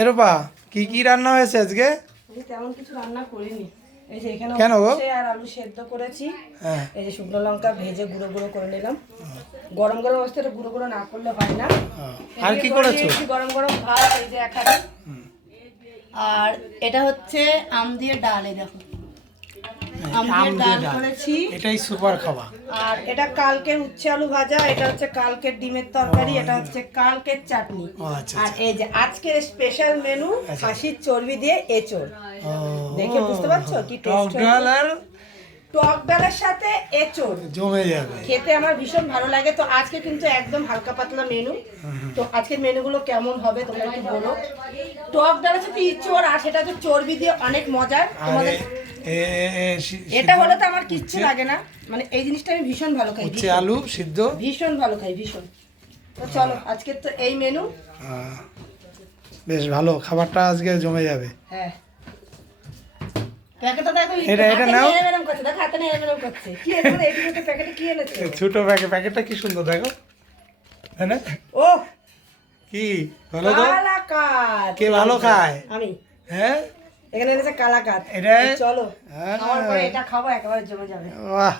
এরপা কি কি রান্না হয়েছে আজকে? আমি তেমন কিছু রান্না করিনি। এই যে এখানে কেন গো? উচ্ছে আর আলু সেদ্ধ করেছি। হ্যাঁ। এই যে শুকনো লঙ্কা ভেজে গুঁড়ো গুঁড়ো করে নিলাম। গরম গরম অবস্থায় গুঁড়ো গুঁড়ো না করলে হয় না। আর কি করেছো? গরম গরম ভাত, এই যে এক হাঁড়ি। আর এটা হচ্ছে আম দিয়ে ডাল, এই দেখো আম দিয়ে ডাল করেছি। এটাই সুপার খাবার। আর এটা কালকের উচ্ছে আলু ভাজা, এটা হচ্ছে কালকের ডিমের তরকারি, এটা হচ্ছে কালকের চাটনি। আচ্ছা আর এই যে আজকের স্পেশাল মেনু খাসির চর্বি দিয়ে এঁচোড়। দেখে বুঝতে পারছো কি টেস্ট হয়েছে? টক ডালের সাথে এঁচোড় জমে যাবে, খেতে আমার ভীষণ ভালো লাগে। তো আজকে কিন্তু একদম হালকা পাতলা মেনু। তো আজকের মেনুগুলো কেমন হবে তোমরা একটু বলো। টক ডালের সাথে এঁচোড়, আর সেটা হচ্ছে চর্বি দিয়ে, অনেক মজার। তোমাদের এটা হলে তো আমার কিচ্ছু লাগে না, মানে এই জিনিসটা আমি ভীষণ ভালো খাই। উচ্ছে আলু সিদ্ধ ভীষণ ভালো খাই, ভীষণ। তো চলো আজকে তো এই মেনু। বেশ ভালো, খাবারটা আজকে জমে যাবে। হ্যাঁ, প্যাকেটটা দেখো, এটা নাও। এরকম করছে, দেখো হাতে নিয়ে এরকম করছে। কি এগুলো, এই দুটো প্যাকেটে কি এনেছে? ছোট প্যাকেটটা কি সুন্দর দেখো, তাই না? ও কি ভালো তো? কালাকাত। কে ভালো খায়? আমি। হ্যাঁ, এখানে এনেছে কালাকাত। এটা চলো খাওয়ার পরে এটা খাবো, একেবারে জমে যাবে। বাহ।